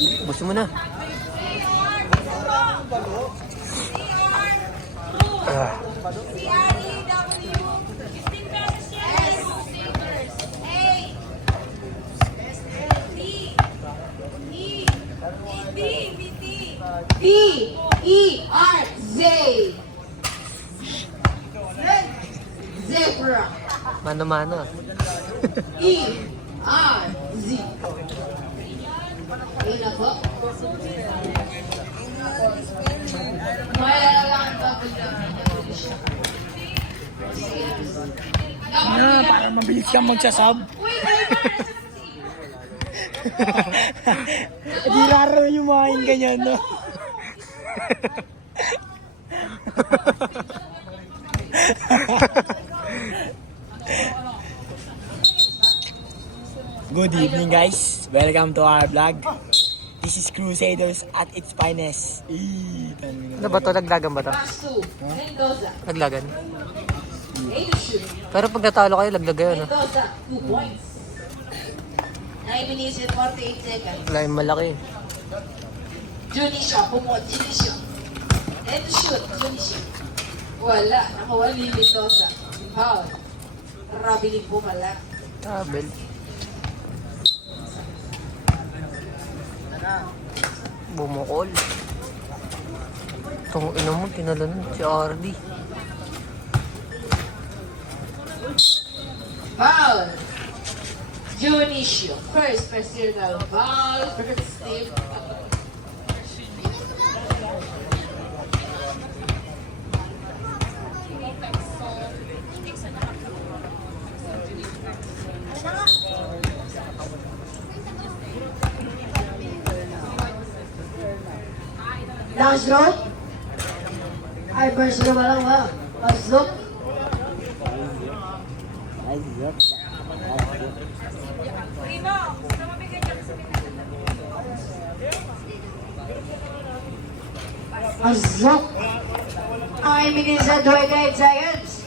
Busin mo na. P-E-R-Z. Zebra. Mano-mano. E-R-Z. Ayun na po. Mayayalaan pa po siya. Parang mabilis siyang magsasab. Di raro yung mga ganyan, no? Good evening, guys. Welcome to our vlog. This is Crusaders at its finest. Ano ba to? Naglagan ba to? Pass to Mendoza. Naglagan. A to shoot. Pero pag natalo kayo, laglag kayo, no? Mendoza, 2 points. 9 minutes and 48 seconds. Wala yung malaki. Junisha, pumot, Junisha. A to shoot, Junisha. Wala, nakawali Mendoza. Foul. Rabiling bumala. Tabel. Bumukol. Itong ino mo, tinalan si RD. Foul. Junisha. First personal foul. First team. Last row. Ay, first row ba lang ba? Pasok. Pasok. 9 minutes and 28 seconds.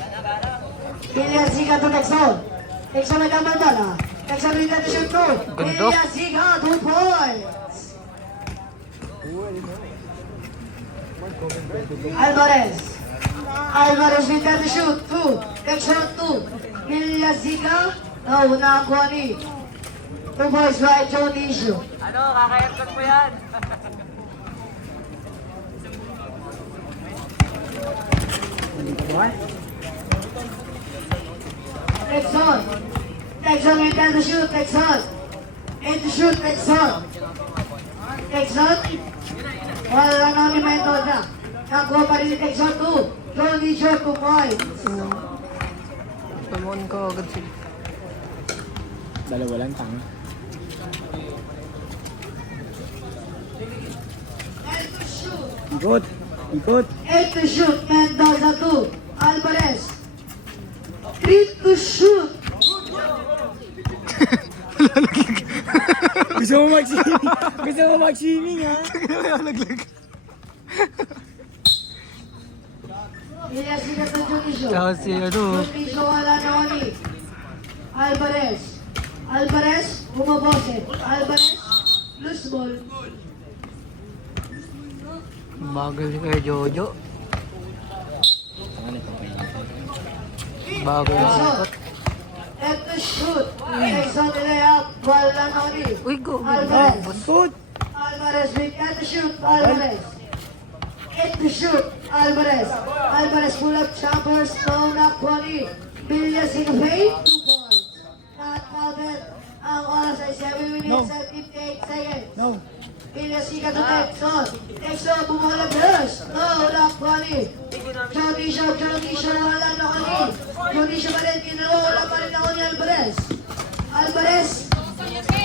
Pilihan Zika to Texon. Texon na gambar bala. Texon rin natin shoot to. Ganda. Pilihan Zika, 2 points. Alvarez. Alvarez with that shoot. 2. Texon 2. Pilihan Zika. No, nakakuha ni. 2 points by John Isio. Ano, kakayatot mo yan? Texon. Texon with that shoot. Texon. And to shoot. Texon. Texon. Wala na ni Mendoza. Nakuha pa rin ni Texon 2. John Isio 2 points. Tumuan ko agad sila. Dalawa lang tanga. And to shoot. Ikot. Ikot. 8 to shoot, Mendoza 2. Alvarez. 3 to shoot. Gusto mo mag-swimming? Gusto mo mag-swimming, ha? Naglag. Ilias sila sa Junisio. Tsaka si ano. Junisio wala na ni. Alvarez. Alvarez, bumabose. Alvarez, loose ball. Bagal ni Kuya Jojo. Bagal na Texon. ikot. 8 to shoot. Texon layup. Wala na ni. Uy, go. Alvarez. Ikot. Alvarez with 8 to shoot. Alvarez. 8 to shoot. Alvarez. Alvarez pull up choppers. No, not 20. Villas in fade. 2 points. Not counted. Ang oras ay 7 minutes and 58 seconds. No. Villas to Texon. Texon bumuhala first. No, not 20. Jonisho wala na ko ni. Jonisho pa rin. Kinawala pa rin ako ni Alvarez. Alvarez.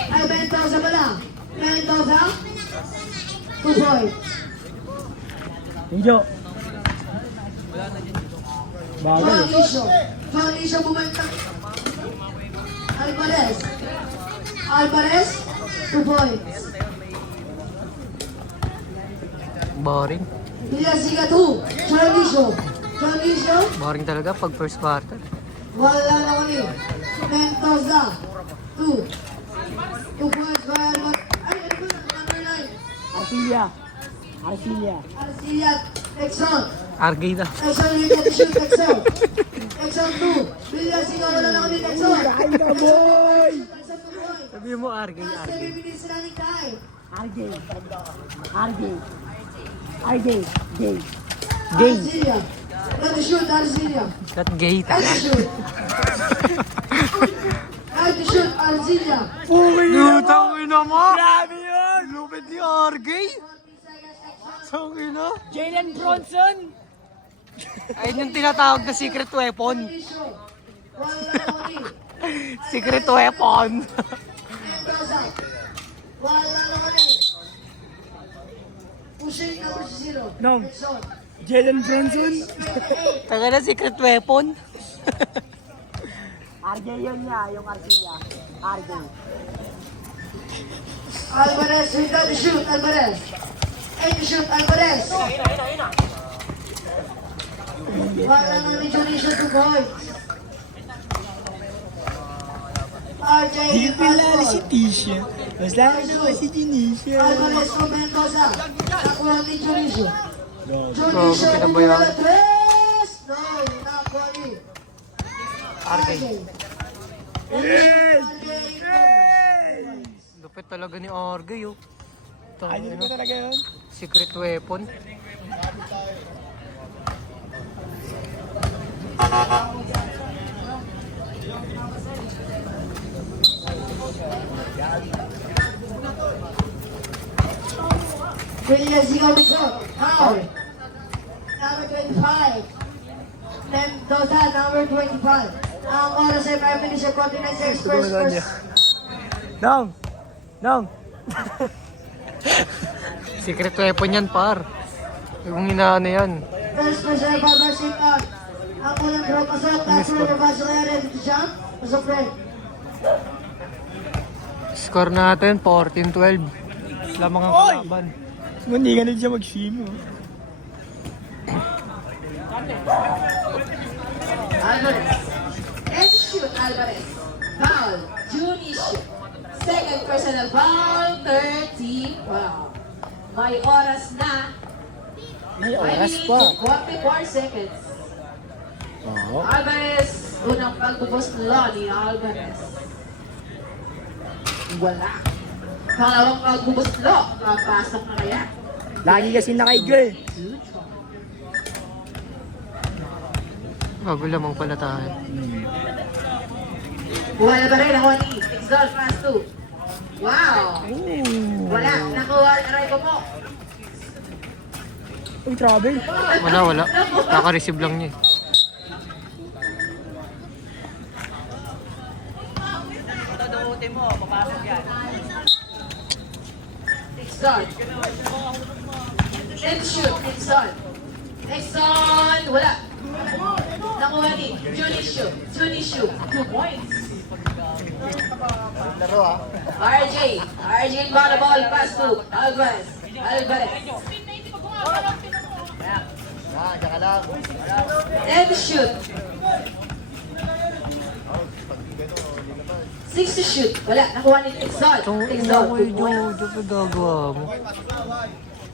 Ay, Mendoza pala. Mendoza. 2 points. Injo. Bagal. Jonisho bumenta. Alvarez. Alvarez. 2 points. Boring. Vilasiga 2. Jonisho. Boring talaga pag first quarter. Wala na ko ni. Mendoza. 2. 2 points by Alvarez. Ay, ano ba? Number 9. Arcilia. Arcilia. Arcilla, Exxon. Argay na. Exxon, you get to shoot, Exxon. Exxon 2. Villasico, wala na ulit, Exxon. Kain na, boy! Exxon to boy. Sabi mo Argay, Last Argay. 7 minutes running time. RJ. RJ. RJ. Gay. Gay. Arcilla. Let the shoot, Arcilla. Kat gay Let the ta. shoot. Let the shoot, Arcilla. Lutang ina mo! Grabe yun! Lupit ni Argay! 40 seconds, Exxon. Sang ina! Jalen Bronson! Ayun yung tinatawag na secret weapon. Issue. Wala na ulit. Secret weapon. Mendoza. Wala na ulit. Pushing number 0. Nom. Exxon. Jalen Bronson? Taga na secret weapon. RJ yun niya, yung Arcilia. RJ. Alvarez, we got to shoot, Alvarez. 8 to shoot, Alvarez. Wala na ni Junicio 2 points. RJ, Alvarez. Tisha. Mas lalo naman si Janisha. Alvarez from Mendoza. Nakuha ni Junicio. Bago Junicio, pinabayaan. tres. No, nakuha ni Argay. RJ. Lupit talaga ni Argay oh. Ano ba talaga yun? Secret weapon. Villasico with up. Foul. Number 25. Mendoza, number 25. Ang oras ay 5 minutes and 49 seconds first. Dong! Dong! Secret weapon yan par. Yung inaano yan. First person by Marcin out. Ang unang throw pasok. Last throw pasok kaya ready to jump. Pasok rin. Score natin 14-12. Lamang ang kalaban. Hindi ka na siya mag-swim. Alvarez. And shoot, Alvarez. Foul. Junicio. Second personal foul. 30. Wow. May oras na. May 5 oras minutes pa. and 44 seconds. Oo. Alvarez. Unang pagbubuslo ni Alvarez. Wala. Pangalawang pagbubuslo. Papasok na kaya. Lagi kasi naka-girl. Bago lamang pala tayo. Wala ba rin ako ni Exalt pass 2. Wow. Wala. Nakuha na rin mo. Uy, travel. Wala. Naka-receive lang niya eh. Exalt. Let's shoot. Exalt. Exalt. Wala. Nakuha ni Junicio. Junicio. 2 points. RJ bought the ball. Pass to Alvarez. Alvarez. And shoot. 6 to shoot. Wala. Nakuha ni Exalt. Itong ina Exalt. ko 2 yung points. Jojo gagawa mo.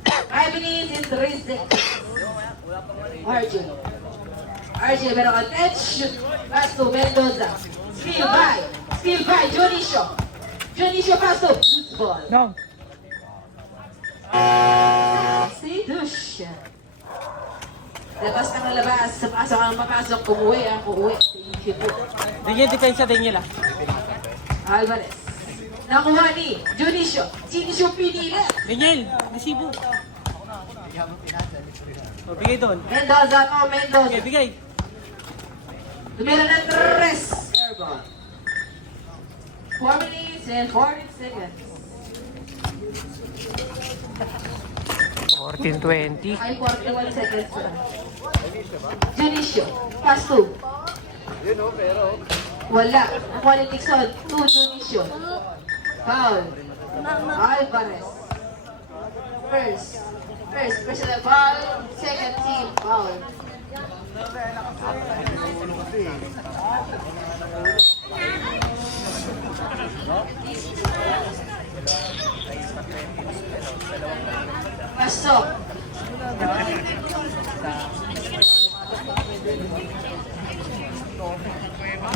5 minutes and 3 seconds. RJ, meron ka 10 shoot. Pass to Mendoza. Steal by Junicio. Junicio pass to loose ball. Dong! Si Dush. Labas ng labas. Pasok ang papasok. Umuwi ang uuwi. Thank you po. Tingin, depensa, tingin lang. Alvarez. Nakuha ni Junicio. Junicio pinili. Tingin! Resibo! O, bigay doon. Mendoza ko, Mendoza. Okay, bigay. Tumira ng 3. Airball. 4 minutes and 40 seconds. 14-20. Ay, 41 seconds na. Junicio. Pass 2. Wala. Ang quality Dixon. 2 Junicio. Foul. Alvarez. First personal foul. Second team foul. Pasok.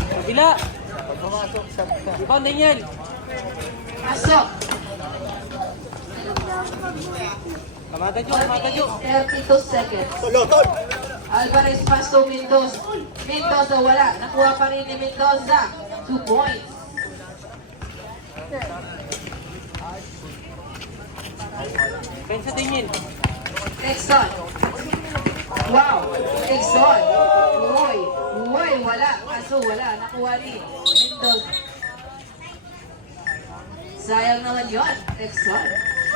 Kabila! Ibang Daniel! Pasok. Kamada Diyo, kamada Diyo! 32 seconds. Alvarez pass to Mendoza. Mendoza wala. Nakuha pa rin ni Mendoza. 2 points. Pensa Daniel! Exxon. Wow. Exxon. Uy. Uy. Wala. Kaso wala. Nakuha ni Mendoza. Sayang naman yun. Exxon.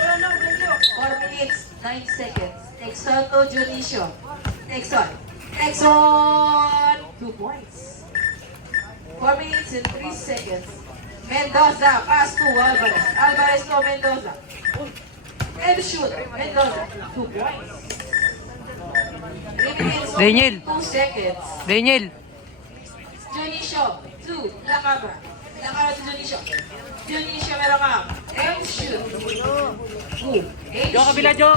4 minutes, 9 seconds. Exxon to Junicio. Exxon. Exxon. 2 points. 4 minutes and 3 seconds. Mendoza. Pass to Alvarez. Alvarez to Mendoza. And shoot. Mendoza. 2 points. 3 minutes, Daniel. 2 seconds. Daniel! Junicio. 2. Lacabra. Lacabra to Junicio. Junicio meron ka. And shoot. 2. Diyo, kabila Diyo!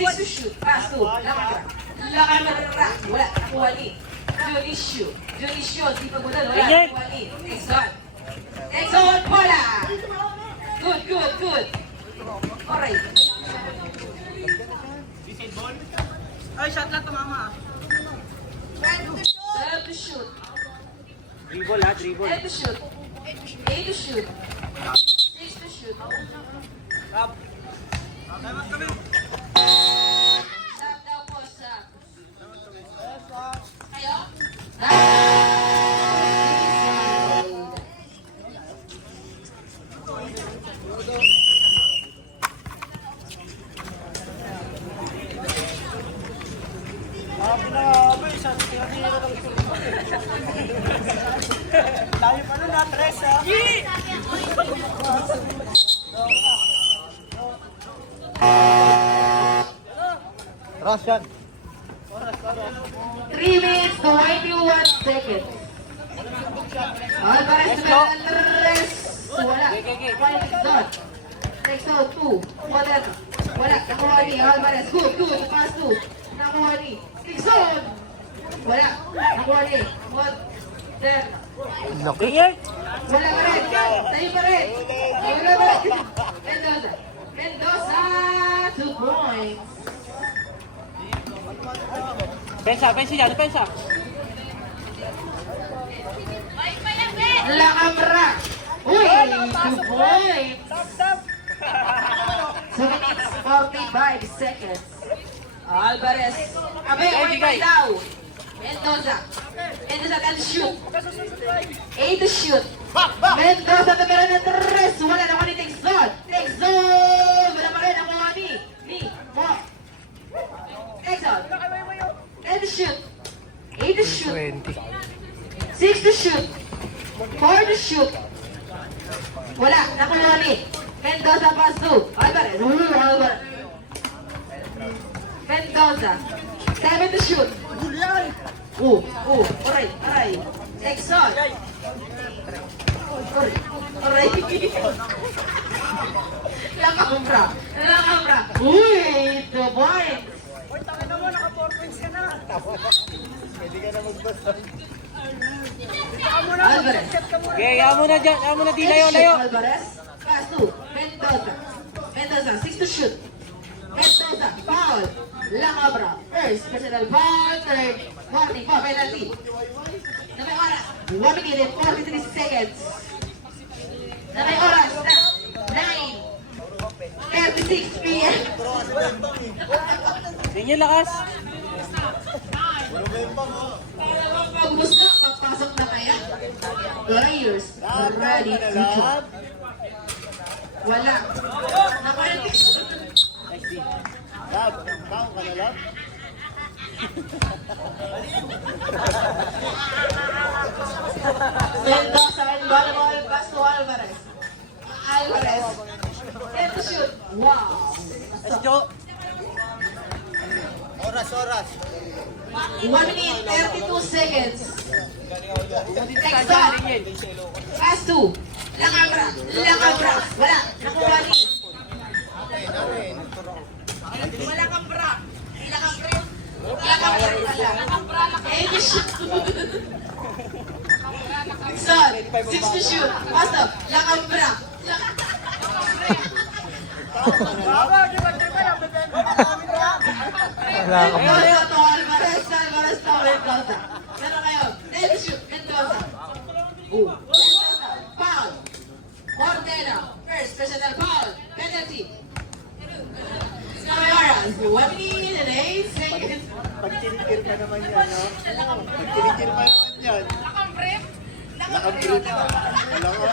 6 to shoot. Pass to Lacabra. Lacabra. Wala. Nakuha ni Junicio. Junicio. Di pa gudan. Wala. Daniel. Nakuha ni Exxon. Exxon. Bola. Good, good, good. Alright. Ay, shot lang tumama. Serve to shoot. Dribble ha, dribble. 10 to shoot. 8 to shoot. 6 to shoot. Stop. Stop daw po, stop. Kayo? Tayo pa nun na, tres ha? Russian. 3 minutes, 21 seconds. Alvarez Menendez. Wala. Point is done. Takes out 2. Wala. Wala. Nakuha ni Alvarez. Good, good. Pass 2. Nakuha ni Dixon. Wala. Nakuha ni Modern. Daniel! Wala pa rin. Tayo pa rin. Wala pa rin. Mendoza. Mendoza. 2 points. Pensa yan, pensa! Lacabra. Uy, 2 points. 2 minutes, 45 seconds. Alvarez. Abe, wifi daw. Mendoza. Mendoza can shoot. 8 to shoot. Mendoza kamera ng 3. Wala na ko ni Texon. Texon. Wala pa rin ako ni Mo. Texon. 10 to shoot. 8 to shoot. 20. 6 to shoot. 4 to shoot. Wala. Nakuha ni Mendoza pass to Alvarez. Alvarez. Mendoza. 7 to shoot. Alright, alright. Texon. Alright. Lacabra. Lacabra. Uy, 2 points. Alvarez. Okay, yaman mo na dyan, yaman mo na di, layo, layo! Alvarez. Pass to Mendoza. Mendoza, 6 to shoot. Mendoza, foul. Lacabra. First, personal foul. Third, warning, foul, penalty. Na may oras. 1 minute, 43 seconds. Na may oras na 9:36 p.m. Daniel, lakas! Pagbusta, papasok na kaya. Players ready to jump. Wala. Nakalitik. Lab, tao ka na lab? Mendoza and volleyball pass to Alvarez. Alvarez. And to shoot. Wow. Let's go! Oras. 1 minute, 32 seconds. Daniel! Pass to Lacambra. Lacambra. Wala. Nakuha ni. Wala kang bra. Lacambra. Lacambra. Eh, shoot. Son, 6 to shoot. Pass up. Lacambra. Wala ka ba? Alvarez to Mendoza. Meron kayo. 10 to shoot. Mendoza. Mendoza. Foul. Mortena. First personal foul. Penalty. Cameras. 1 minute and 8 seconds. Pag-tinitir pa naman yan, no? Pag-tinitir pa naman yan. Nakabrip pa. Alam mo?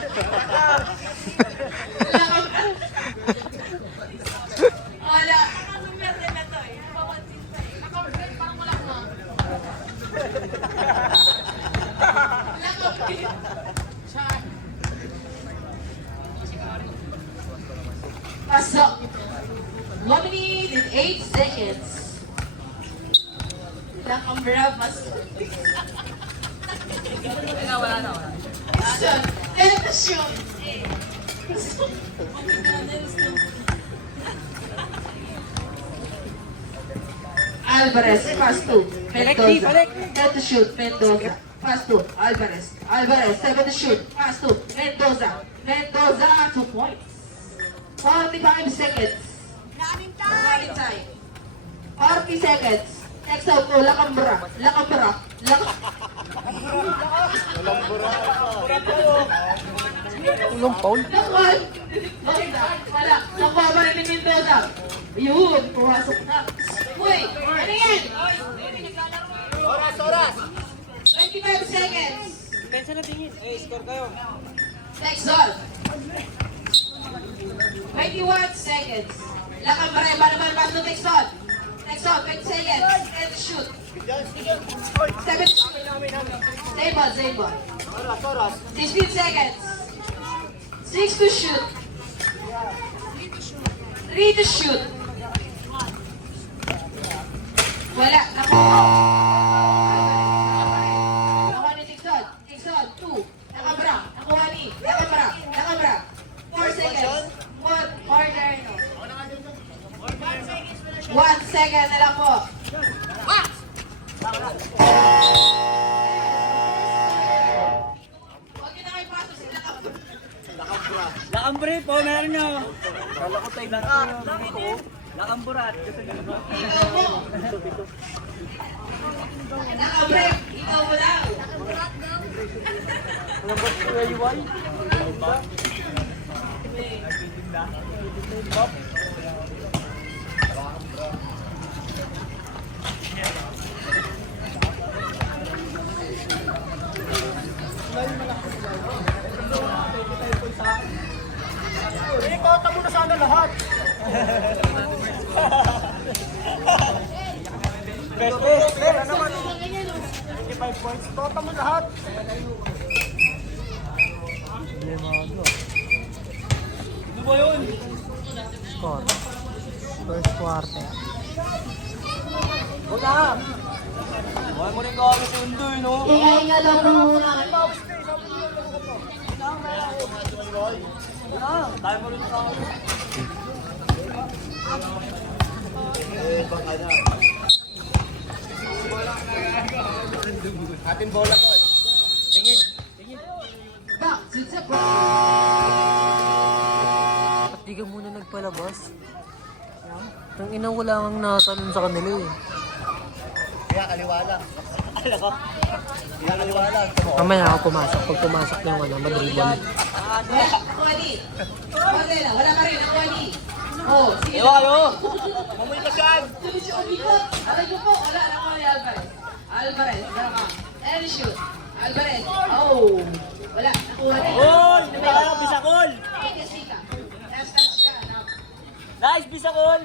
Wala. Pasok. 1 minute and 8 seconds. Lacambra, pasok. Wala na. Pasok. Tension. Alvarez, pass to Mendoza. 10 to shoot, Mendoza. Pass to Alvarez. Alvarez, 7 to shoot. Pass to Mendoza. Mendoza, 2 points. 45 seconds. Running time. 40 seconds. Next out to Lacambra. Lacambra. Anong foul? Nakuha. Wala. Nakuha pa rin ni Mendoza. Yun, pumasok na. Uy, ano yan? Oras! 25 seconds. Pensa na tingin. Score kayo. Next zone. 21 seconds. Lacambra, ba naman pass to next zone? Next zone, 20 seconds. 10 to shoot. 7 to shoot. Same ball. Oras! 16 seconds. 6 to shoot. 3 to shoot. Wala. Nakuha ni Dixon. Dixon, 2. Lacambra. Nakuha ni. Lacambra. 4 seconds. 1 order. 1 second na lang po. Huwag yun na kayo pasok si Lacambra. Lakambre po, meron nyo. Kala ko tayo lang ko. Lakamburat. Ikaw mo. Lacambra, ikaw mo lang. Ikota mo na sana lahat. Best. Ano naman? 25 points. Ikota mo lahat. Ano ba yun? Score. First quarter. Wala. Wala mo rin kami sundo, no? Hinga lang muna. Wala. Tayo mo rin sa akin. Ating bola ko. Tingin. Back to the At di ka muna nagpalabas. Ang ina wala kang natanong sa kanila eh. Kaya kaliwala. Kaya kaliwala. Mamaya ako pumasok. Pag pumasok na yung madribble. Nakuha ni. Mortena, wala pa rin. Nakuha ni. Oh, sige. Kayo. Mamoy ka siyan. Tuloy siya umikot. Aray ko po. Wala. Nakuha ni Alvarez. Alvarez, meron ka. And shoot. Alvarez. Oh. Wala. Nakuha ni. Gol! Bisakol! Jessica. Last touch ka. Nice, Bisakol!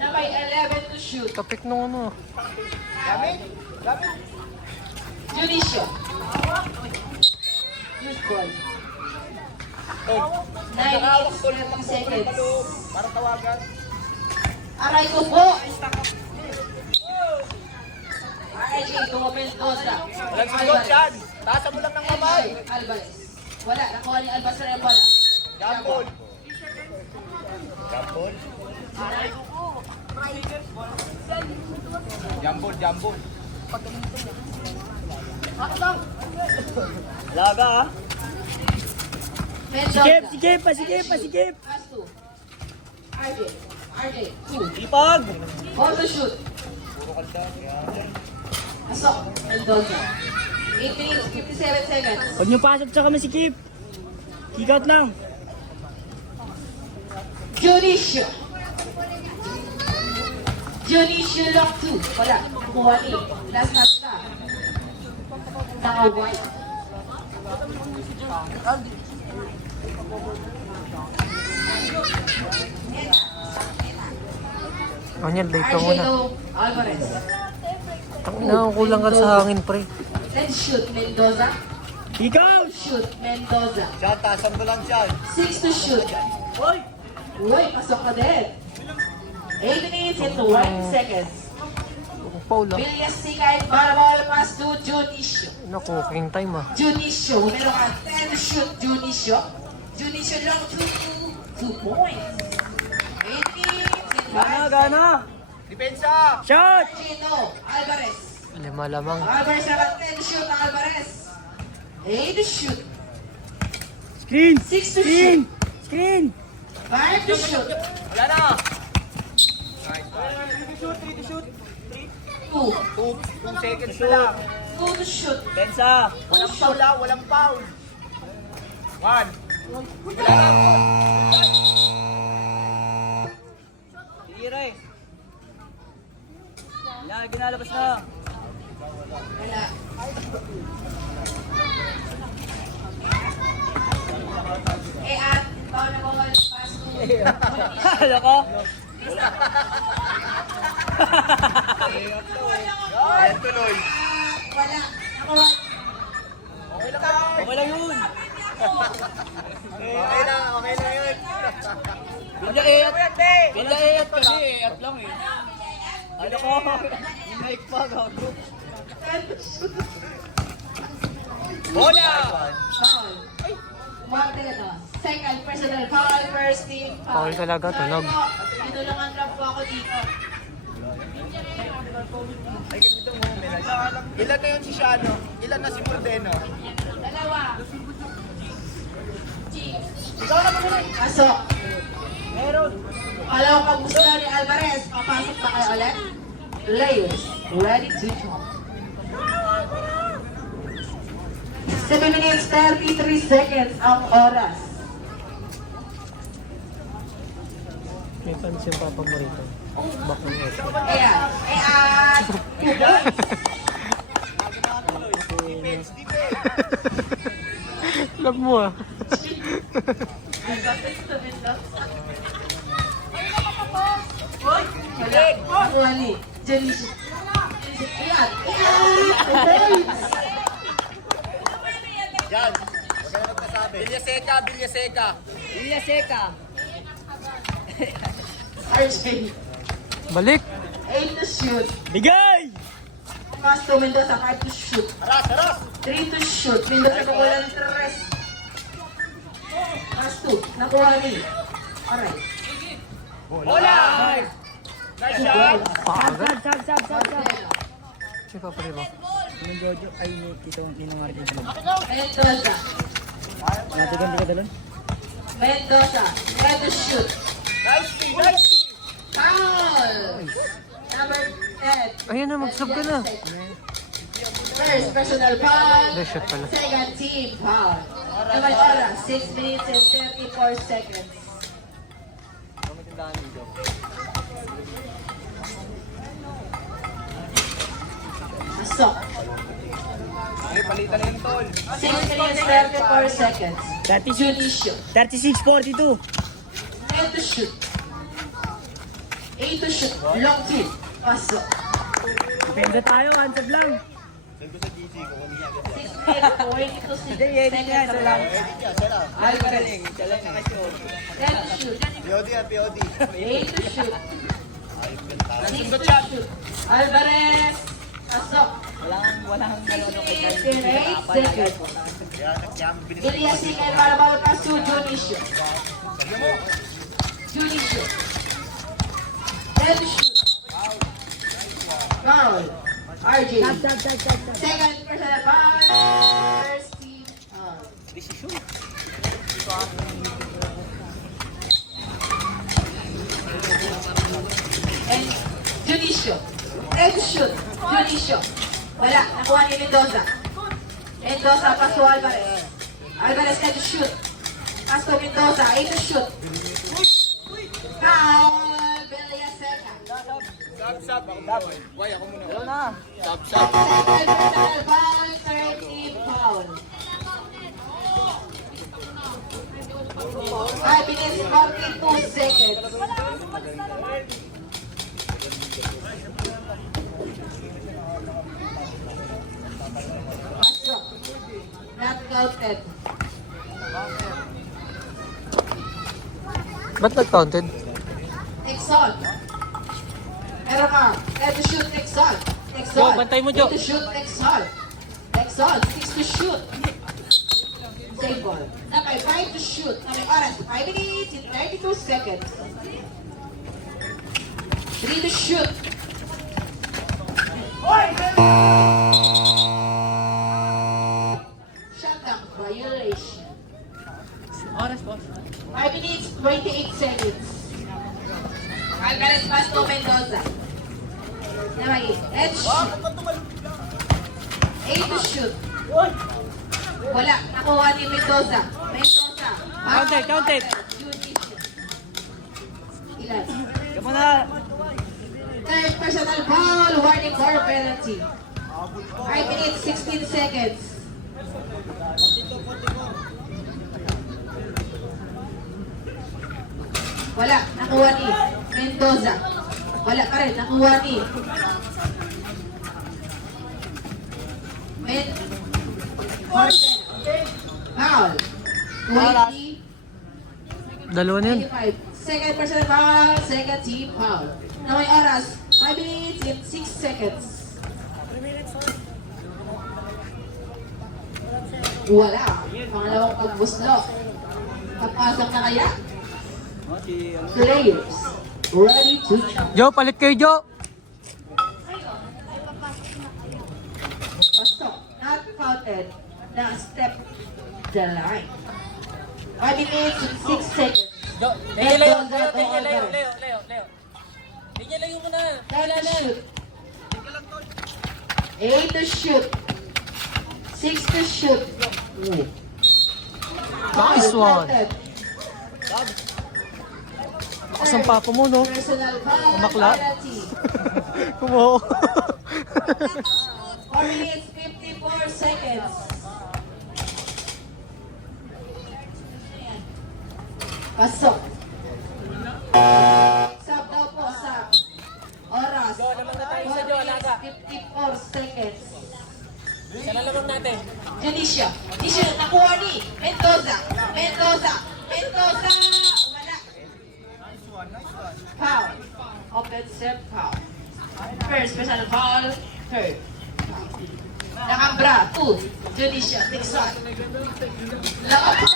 Na may 11 to shoot. Tapik nung ano. Junicio. Use ball. 9 minutes, 30 seconds. Para tawagan. Aray ko po. RJ, to Mendoza. Walang sugot yan. Tasa mo lang ng kamay. Alvarez. Wala, nakuha ni Albacer yung bola. Jambol. Jambol. Jambol, jambol. Laga ah. Mendoza. Sikip. Pass to RJ, 2. Ipag. Auto shoot. Pasok, Mendoza. 8 minutes, 57 seconds. Huwag niyo pasok sa kami sikip. Kick out lang. Junicio. Junicio long 2. Wala, nakuha ni. Last touch na. Naka-white. Anya, late ka muna. Argelo Alvarez. Tangina, kulang ka sa hangin, pre. Let's shoot, Mendoza. Kick out. Shoot, Mendoza. Diyan, tasan mo lang dyan. 6 to shoot. Uy, pasok ka din. 8 minutes and 1 seconds. Paul, ah. Villas Sikay para ball pass to Junicio. Naku, king time, ah. Junicio, meron ka 10 shoot, Junicio. Junicio long 2 points. 8 minutes and 5 Gana. Depensa! Shot. Gino Alvarez. Lima lamang. Alvarez naman 10 shoot ng Alvarez. 8 to shoot. Screen. 6 to shoot. Screen. 5 to shoot. Wala na. 2. 2 seconds na lang. 2 to shoot. Pensa. Walang foul ah, walang foul. 1. Tira eh. Yan, ginalabas na. Wala. At bawal na bawal pass to Hala ko. Ayan tuloy. Wala. Nakuha. Okay lang yun. Okay lang yun. Kaya iyat kasi iyat lang eh. Ano ko? Yung mic pa gago. Bola! Foul. Martino. Second personal foul. First team Paul foul. talaga, tunog. Tinulungan lang po ako dito. Ay, ganito mo, ilan na yun si Shano? Ilan na si Mordeno? Dalawa. Pasok. Meron. Alaw ka gusto ni Alvarez. Papasok pa kayo ulit. Players ready to jump. 7 minutes 33 seconds ang oras. May fans yung papa mo rito. Bak ng ito. Ayan. Ayan. Love mo, ah. Wali. Janice. Ayan. Ayan. Yan. Huwag ka na magkasabi. Bilyaseca. Ilya Seca. RJ. Balik! 8 to shoot. Bigay! Pass to Mendoza. 5 to shoot. Haras! 3 to shoot. Mendoza nakuha ng 3. Pass to. Nakuha ni. Alright. Bola! Nice shot! Sab. Si papa rin mo. Yung Jojo ay Tito Martin. Mendoza. Natigan ka dalon? Mendoza. Ready to shoot. Nice! Foul! Number 10. Ayan na, mag-sub ka na. First personal foul. Hindi, shot pala. Second team foul. Naman oras, 6 minutes and 34 seconds. Pasok. Ay, palitan na yung tol. 6 minutes 34 seconds. 36. Junicio. 36-42. 10 to shoot. 8 to shoot. Long 2. Pasok. Depende tayo, ansab lang. Send ko sa GC ko. 6 minutes 22 seconds na lang. Alvarez. 10 to shoot. POD. 8 to shoot. 6 to shoot. Alvarez. Pasok. Walang ano kay 8 seconds. Elias Singer para ballpass to Junicio. Junicio. Then shoot. Foul. RJ. Second personal foul. First team foul. Decision. And Junicio. And shoot. Junicio. Wala. Nakuha ni Mendoza. Mendoza pass to Alvarez. Alvarez had to shoot. Pass to Mendoza. 8 to shoot. Foul. Villaseca. Hello na. Second personal foul. Third team foul. 5 minutes 42 seconds. Pasok. Not counted. Ba't nag-counted? Exxon. Meron ka. Let to shoot Exxon. Exxon. Jo, bantay mo, Jo. Let to shoot Exxon. Exxon. 6 to shoot. Save ball. Okay, 5 to shoot. Okay, oras. 5 minutes and 32 seconds. 3 to shoot. Shut down. Violation. Oras, boss. 5 minutes, 28 seconds. Alvarez pass to Mendoza. Namagi. Let's shoot. 8 to shoot. Wala. Nakuha ni Mendoza. Mendoza. Counted, counted. Ilan? Kamu na. Third personal foul. Warning for penalty. 5 minutes, 16 seconds. Wala. Nakuha ni Mendoza. Wala pa rin. Nakuha ni Horton. Foul. 20. Dalawa na yun. 25. Second personal foul. Second team foul. Na may oras. 5 minutes and 6 seconds. Wala. Pangalawang pagbuslo. Papasok na kaya? Players ready to jump. Jo, palit kayo, Jo. Pasok. Not counted. Na step the line. 5 minutes and 6 seconds. Jo, Leo, Leo. Tingnan lang yung muna. 10 to shoot. 8 to shoot. 6 to shoot. Nice one. Counted. Lakas ang papa mo, no? Personal foul. Umakla. Penalty. Kumo. 4 minutes 54 seconds. Pasok. Sub daw po, sub. Oras. 4 minutes 54 seconds. Isa na lamang natin. Junicio. Junicio, nakuha ni Mendoza. Mendoza. Mendoza. Wala. Foul. Offensive foul. First personal foul. Third. Nakambra. 2. Junicio. Nixon. Nakambra.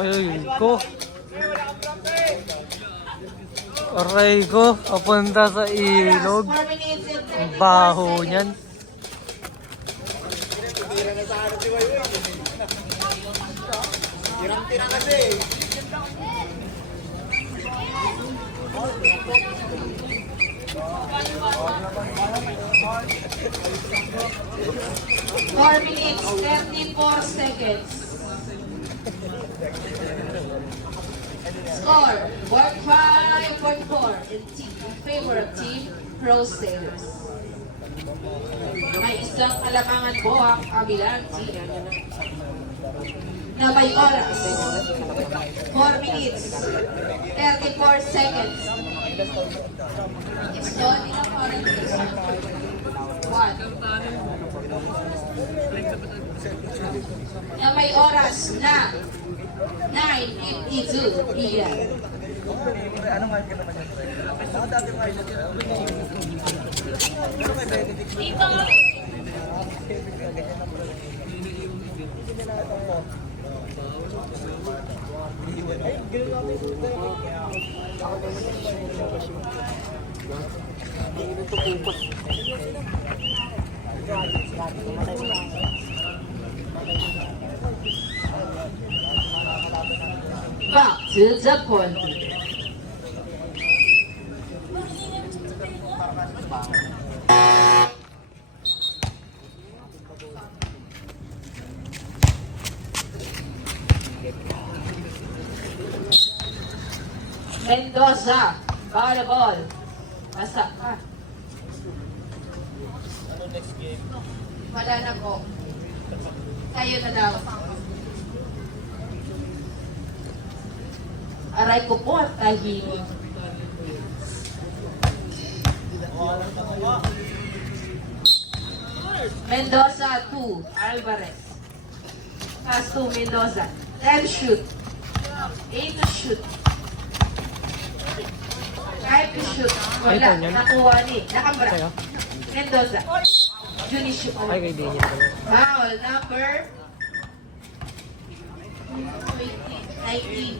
Ay, ko. Aray ko, papunta sa ilog. 4 minutes and 34 Ang baho seconds. niyan. Tirang-tira kasi. Four minutes, 34 seconds. Score, 45-44 in favor of Team Crusaders. May isang kalamangan po ang kabilang team na may oras. 4 minutes, 34 seconds. It's done in a quarter. 1. Na may oras na 9:52 p.m. Back to the point. Mendoza, volleyball. Basta ka. Wala na po. Kayo na daw. Aray ko po at tahimik. Mendoza 2, Alvarez. Pass to Mendoza. 10 shoot. 8 to shoot. 5 to shoot. Wala. Nakuha ni. Nakambra. Mendoza. Junicio. Ay, kay Daniel pala. Foul number 19.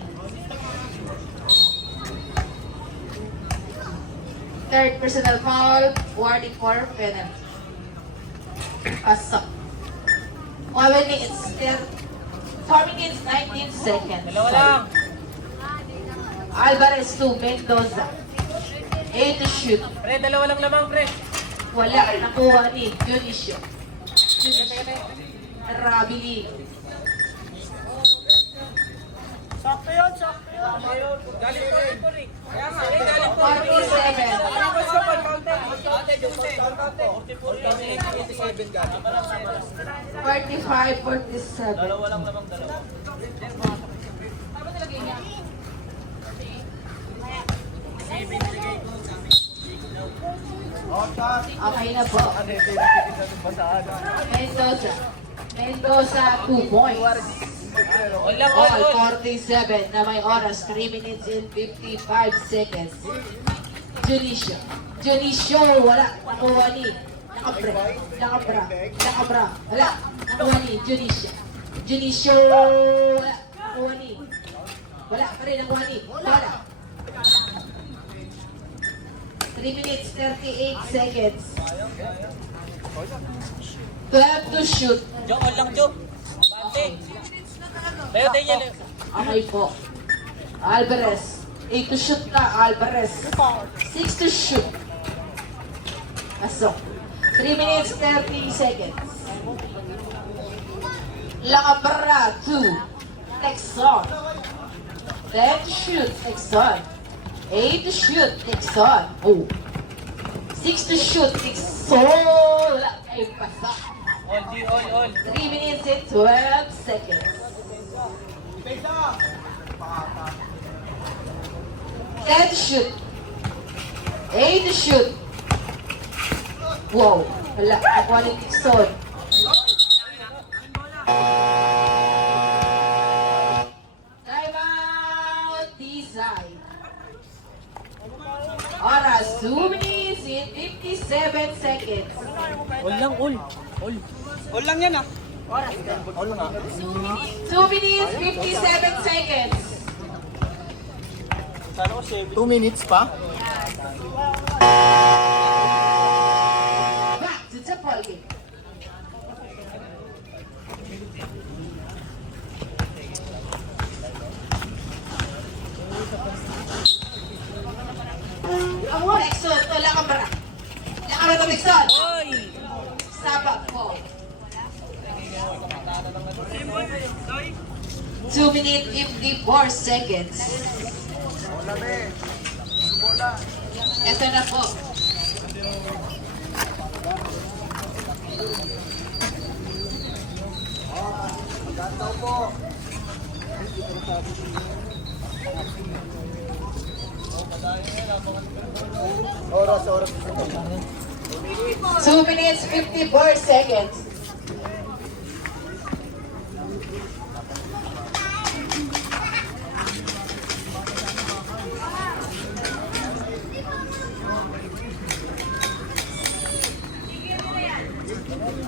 Third personal foul, warning for penalty. Pasok. 4 minutes, 4 minutes, 19 seconds. Dalawa lang. Alvarez to Mendoza. 8 to shoot. Pre, dalawa lang lamang, pre. Wala, nakuha ni Dionisio. Rabili. Sakto yun, sakto yun. Galing po rin po rin. Kaya nga, galing po rin. 45, 47. Dalawa lang lamang, dalawa. Okay na po. Mendoza. Mendoza, 2 points. All lang, all, All all. 47 na may oras, 3 minutes and 55 seconds. Junicio. Junicio, wala. Nakuha ni. Nakabra. Wala. Nakuha ni. Junicio. Junicio, wala. Nakuha ni. Wala pa rin. Nakuha ni. Wala. 3 minutes, 38 seconds. 12 to shoot. Jo, all lang, Jo. Bante. Tayo, tayo yan. Okay po. Alvarez. 8 to shoot na, Alvarez. 6 to shoot. Pasok. 3 minutes, 30 seconds. Lacabra, 2. Texon. 10 to shoot, Texon. 8 to shoot, Texon. Oh. 6 to shoot, Texon. Ay, pasok. All, G, all. 3 minutes and 12 seconds. 10 to shoot. 8 to shoot. Wow. Wala. Nakuha ni Texon. Time out. T-side. Oras, 2 minutes and 57 seconds. All lang, all. All. All lang yan, ah. All nga. 2 minutes, 57 seconds. 2 minutes pa? Back to the ball game. Texon, to Lacabra. Lacabra to Texon. Oy! Sabak po. 2 minutes, 54 seconds. Ito na po. Oras. 2 minutes, 54 seconds.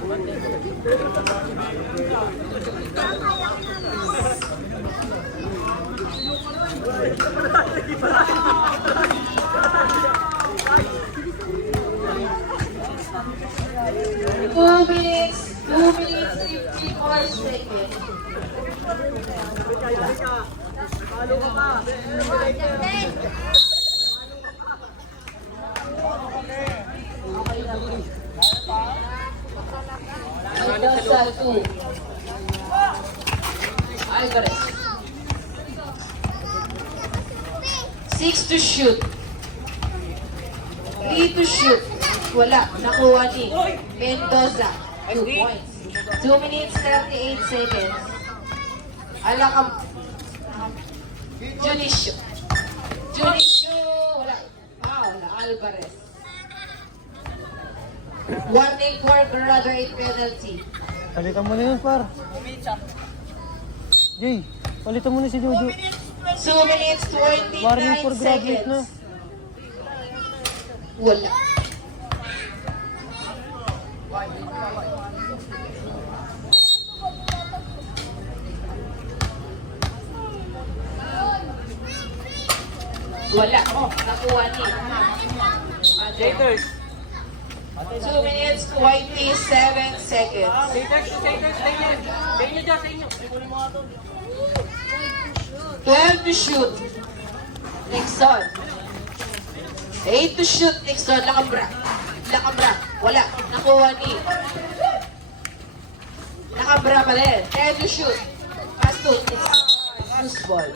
Two minutes 54 seconds. Mendoza 2. Alvarez. 6 to shoot. 3 to shoot. Wala. Nakuha ni Mendoza. 2 points. 2 minutes 38 seconds. Alakam. Junicio. Wala. Foul. Alvarez. Warning for graduate penalty. Palitan mo na yun, par. Jay, palitan mo na si Jojo. 2 minutes 29 Warning for graduate na. seconds. Wala. Wala. Nakuha ni. Haters. 2 minutes 27 seconds. Haters. Sa inyo dyan, sa inyo. 12 to shoot. Nixon. 8 to shoot. Nixon. Lakambra. Wala. Nakuha ni. Lakambra pa rin. 10 to shoot. Pass to Nixon. Loose ball.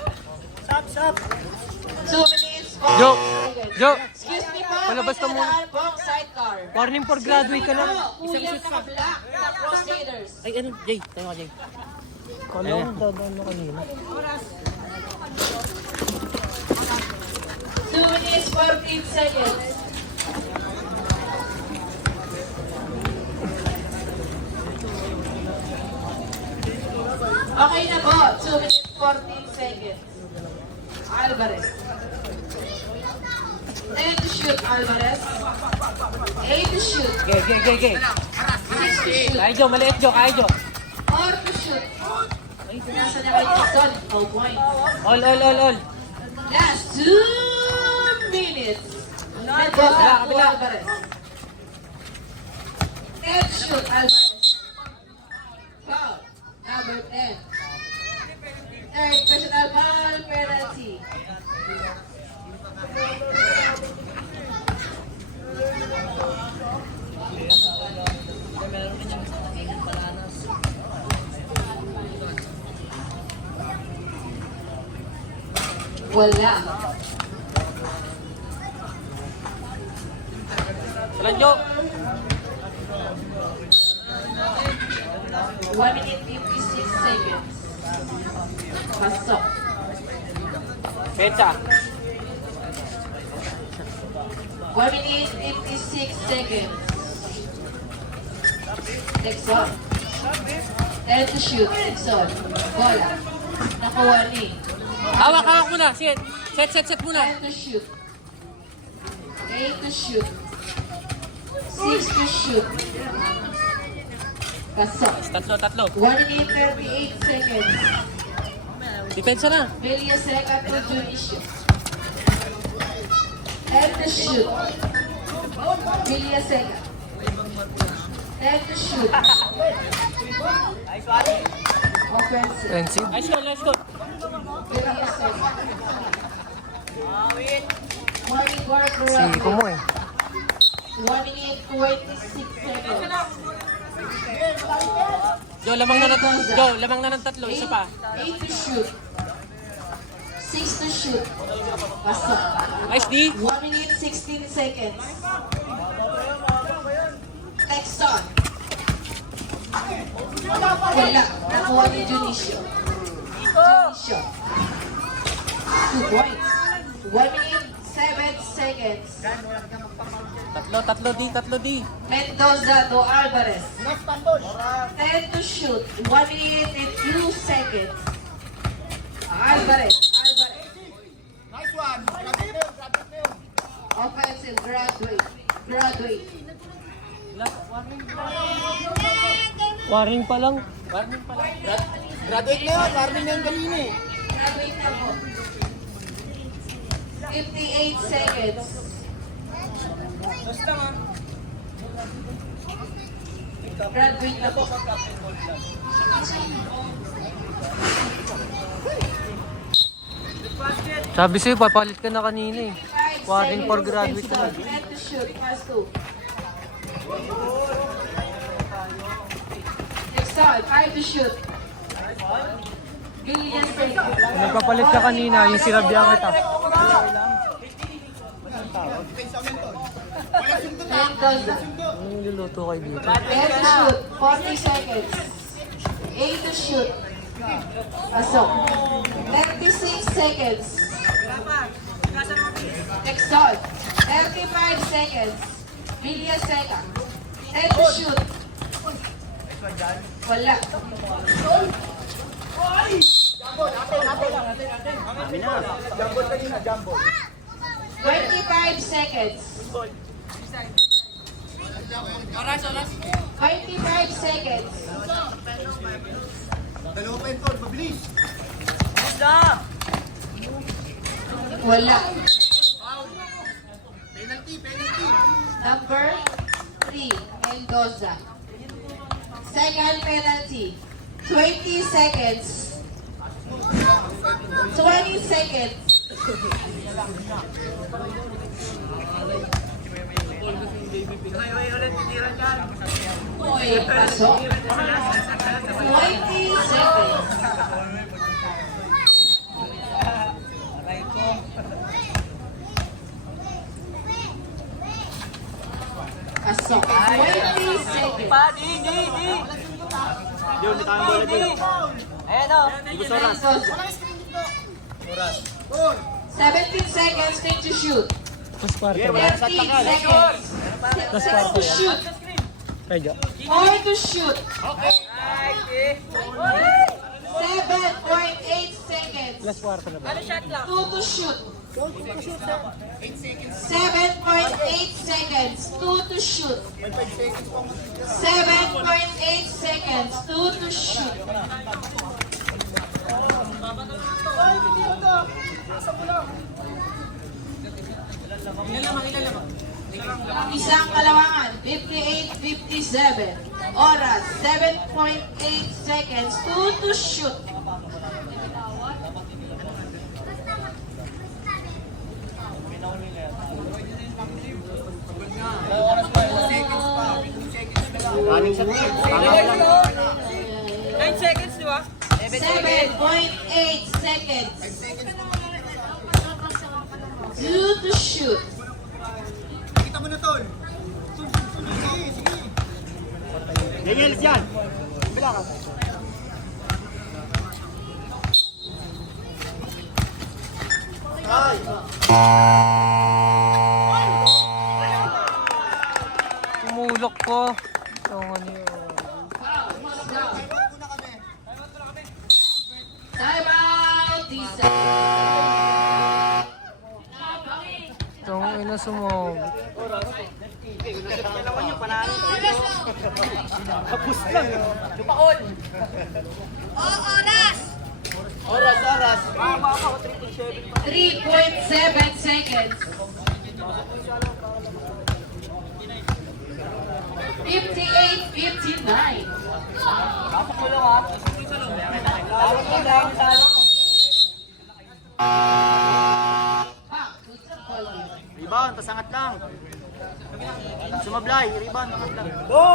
2 minutes 4 Jo. seconds. Jo. Excuse me po. Palabas ka may muna. nadaan pong sidecar. Warning for graduate ka na. Kuya naka-black na Crusaders. Ay, ano? Jay, tayo ka, Jay. Kala ko dadaan na kanina. 2 minutes 14 seconds. Okay na po. 2 minutes 14 seconds. Alvarez. 10 to shoot, Alvarez. 8 to shoot. Gay. 6 to shoot. Kaya Jo, maliit Jo, kaya Jo. 4 to shoot. Ay, nasa na kayo Nixon. No points. All. Last 2 minutes. Mendoza to Alvarez. 10 to shoot, Alvarez. Foul. Number 10. Third personal foul penalty. Wala. Salan Jo. 1 minute 56 seconds. Pasok. Pecha. 1 minute 56 seconds. Nixon. 10 to shoot. Nixon. Bola. Nakuha ni. Hawak muna. Set muna. 10 to shoot. 8 to shoot. 6 to shoot. Pasok. Tatlo. 1 minute 38 seconds. Depensa na. Villaseca to Junicio. 10 to shoot. Villaseca. 10 to shoot. Offensive. Offensive. Nice goal. Villaseca. Morning guard Siko mo eh. 1 minute 26 seconds. Jo, lamang na ng tatlo. Isa pa. 8 to shoot. 6 to shoot. Pasok. Nice D. 1 minute 16 seconds. Texon. Wala. Nakuha ni Junicio. 2 points. 1 minute 7 seconds. Tatlo D. Mendoza to Alvarez. 10 to shoot. 1 minute and 2 seconds. Alvarez. Nice one. Offensive graduate. Paring pa lang. Graduate na yun, warning na yung kanina eh. Graduate na po. 58 seconds. Graduate na po. Sabi sa'yo, papalit ka na kanina eh. 5 Paring for seconds. graduate ka na. Net to shoot. Pass to. Next time, 5 to shoot. Billion seconds. Nagpapalit ka kanina, yung sinabihan kita. Mendoza. Ano yung luluto kayo dito? 10 to shoot. 40 seconds. 8 to shoot. Pasok. 36 seconds. Next shot. 35 seconds. Bilya Seca. 10 to shoot. Wala. Kami na. Jumbo kanina, jumbo. 25 seconds. 25 seconds. Dalawa pa yung tol, mabilis. Wala. Penalty, penalty. Number 3, Mendoza. Second penalty. 20 seconds. 20 seconds. Uy, pasok. 20 seconds. Pasok. 20 seconds. Yun, di tayong bola dito. Mendoza. 17 seconds, take to shoot. Mas parte. 13 seconds. 6 to shoot. Kaya. 4 to shoot. 7.8 seconds. Last quarter na ba? 2 to shoot. 7.8 seconds. 2 to shoot. 7.8 seconds. 2 to shoot. Isang kalawangan, 58-57. Oras, 7.8 seconds. 2 to shoot. Running shot eh. Tama lang. 7.8 seconds. 2 to shoot. Kita mo na tol. Sige, sige. Daniels yan. Bila ka. Tumulok ko. So, ano yun? Time out. Itong ina sumog. Tapos lang. Lupaon. Oras. 3.7 seconds. 58-59. Pasok mo lang ha. Tawag mo lang. Rebound, pasangat lang. Sumablay, rebound, angat lang. Go!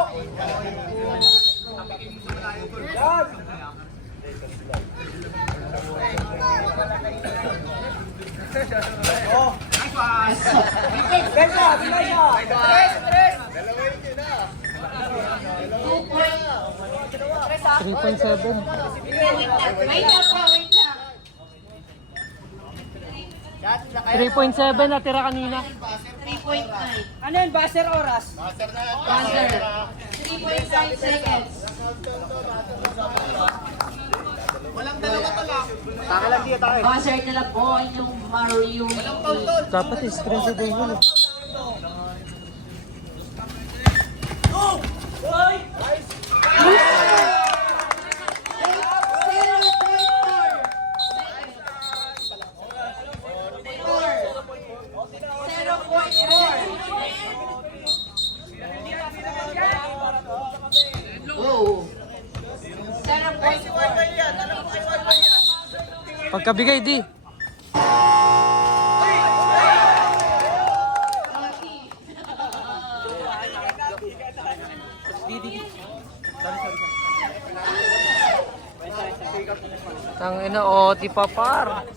Yan! Oh! Bensa! Bensa! Tres! 3.7. Wait lang po, wait lang. 3.7 natira kanina. 3.9. Ano yun? Buzzer oras? Buzzer. 3.5 seconds. Taka lang dito tayo. Buzzer nila po yung Mario. Dapat screen sa dulo. Go! Pagkabigay, di. Tangina, oti pa par.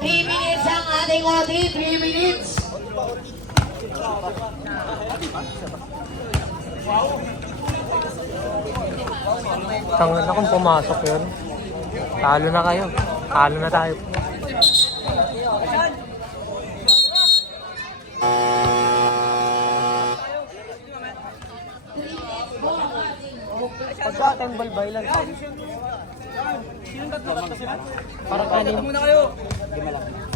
3 minutes ang ating OT, 3 minutes. Tangina kung pumasok yun. Talo na kayo. Talo na tayo. Pagka-time balbay lang. Parang kanin. Muna kayo.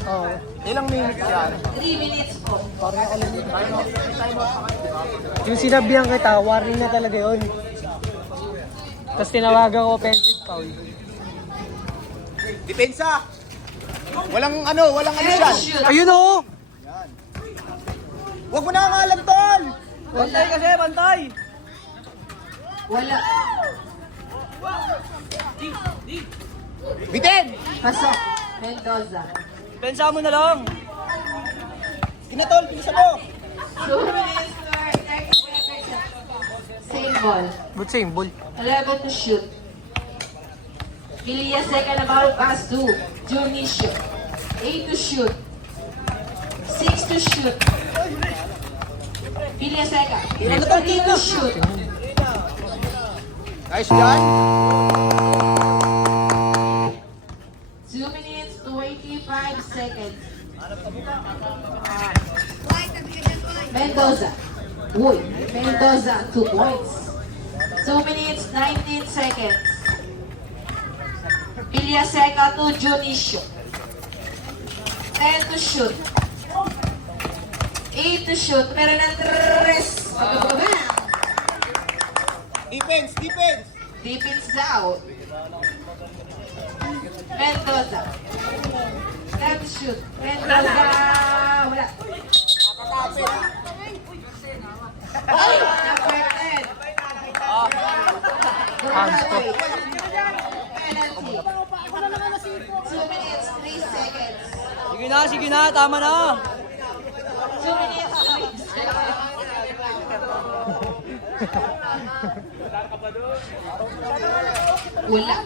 Oo. Ilang minutes yan? 3 minutes po. Yung sinabihan kita, warning na talaga yun. Tapos tinawagan ko offensive foul. Depensa! Walang ano dyan. Shoot. Ayun o! Huwag mo na nga alam, tol! Bantay kasi, bantay! Wala. Bitin! Pasok. Mendoza. Pensa mo na lang! Kinatol, pinisa mo! 2 minutes for 30 seconds. Same ball. But same ball. 11 to shoot. Ilya second about pass 2. Dionisio. 8 to shoot. 6 to shoot. Ilya second. 13 to shoot. Nice yan! 2 minutes 25 seconds. Mendoza. Uy, Mendoza, 2 points. 2 minutes 19 seconds. Villaseca to Dionisio. 10 to shoot. 8 to shoot. Meron ng 3. Defense! Defense! Defense out. Mendoza. 10 to shoot. Mendoza. Wala. Ay! Number 10. Penalty. 2 minutes, 3 seconds. Sige na, tama na! 2 minutes, 3 seconds. Wala.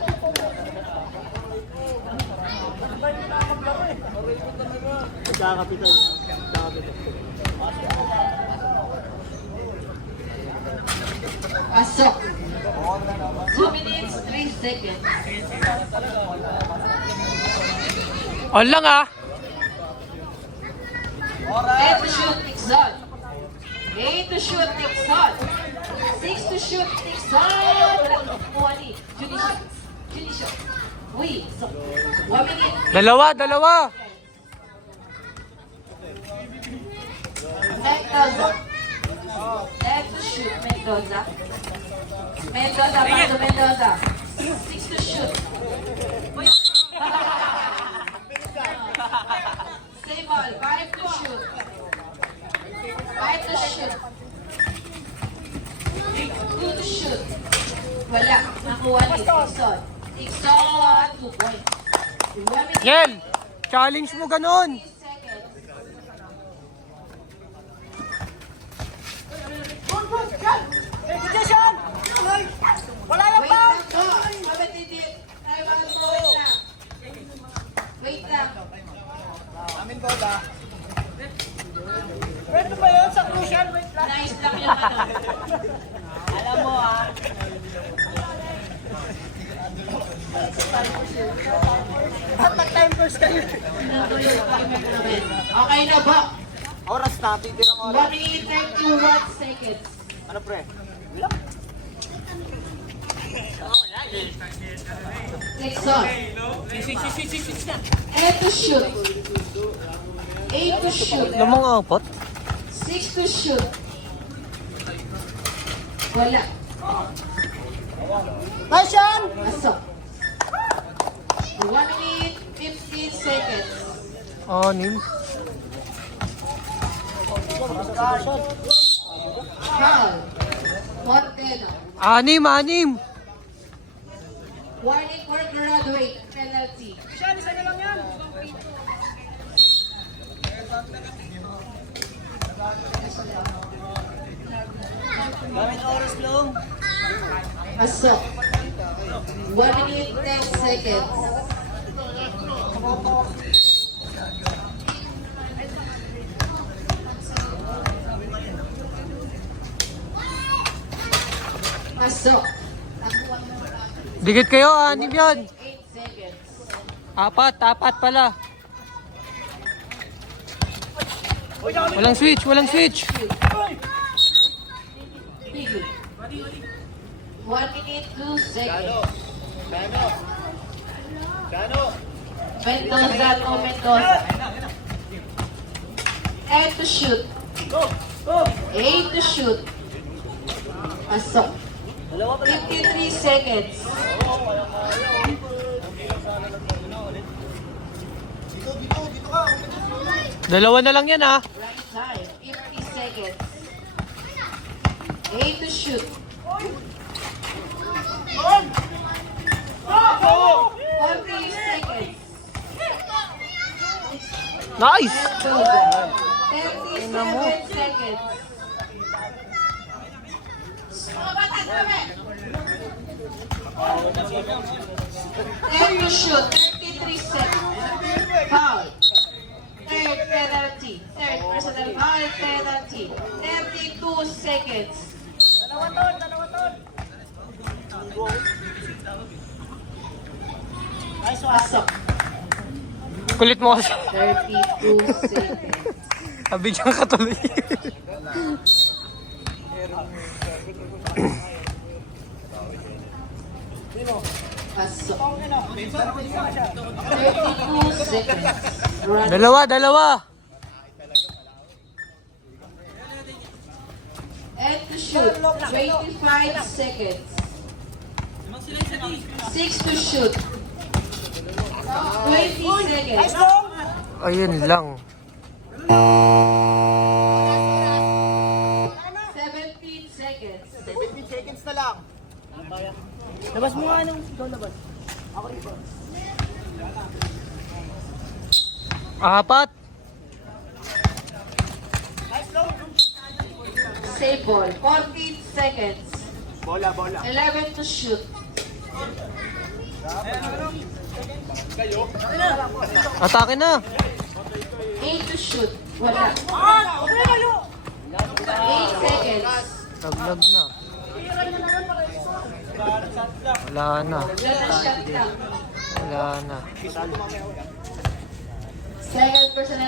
Pasok. 2 minutes, 3 seconds. On lang ah! 10 to shoot, Nixon. 8 to shoot, Nixon. 6 to shoot, Nixon. Wala. Kuwani. Junisio. Uy. 1 minute. Dalawa! Mendoza. 10 to shoot, Mendoza. Mendoza, pass to Mendoza. 6 to shoot. Same ball. 5 to shoot. 5 to shoot. 2 to shoot. Wala. Nakuha ni Dixon. Dixon, 2 points. 1 minute, Yel! Challenge mo ganun! 3 seconds. Wait lang po. Kapatid, tayo mga bro. Wait lang. Wait lang. Amin bola. Pwede ba yun sa crucial? Wait lang! Nice lang yung ano. Alam mo ah! At nag-time first kayo. Okay na ba? Oras na, titirang oras. 1 minute 31 seconds. Ano pre? Nixon. 8 to shoot. 8 to shoot. Ano mga apat? 6 to shoot. Wala. Passion! Pasok. 1 minute 15 seconds. Anim. Foul. Monteno. Anim! Warning for graduate. penalty. Pasok. 1 minute 10 seconds. Pasok. Dikit kayo, anim yan. 8 seconds. Apat pala. Walang switch. 1 minute 2 seconds. Mendoza to Mendoza. And to shoot. 8 to shoot. Pasok. 53 seconds. Dalawa na lang yan ha. Right time. 50 seconds. 8 to shoot. 40 seconds. Nice! Mendoza. 37 seconds. Ten to shoot, 33 seconds. Foul. Third penalty. Third personal foul penalty. 32 seconds. Pasok. Kulit mo kasi. 32 seconds. Abigyan ka tuloy. Pasok. 32 seconds. Run. Dalawa. And to shoot, 25 seconds. 6 to shoot. 20 seconds. Ayun lang. 17 seconds. 17 seconds na lang. Labas mo nga nung ikaw labas. Apat. Save ball. 14 seconds. Bola. 11 to shoot. Atake na. 8 to shoot. Wala. 8 seconds. Laglag na. Wala na. Wala shot lang. Wala na. Second personal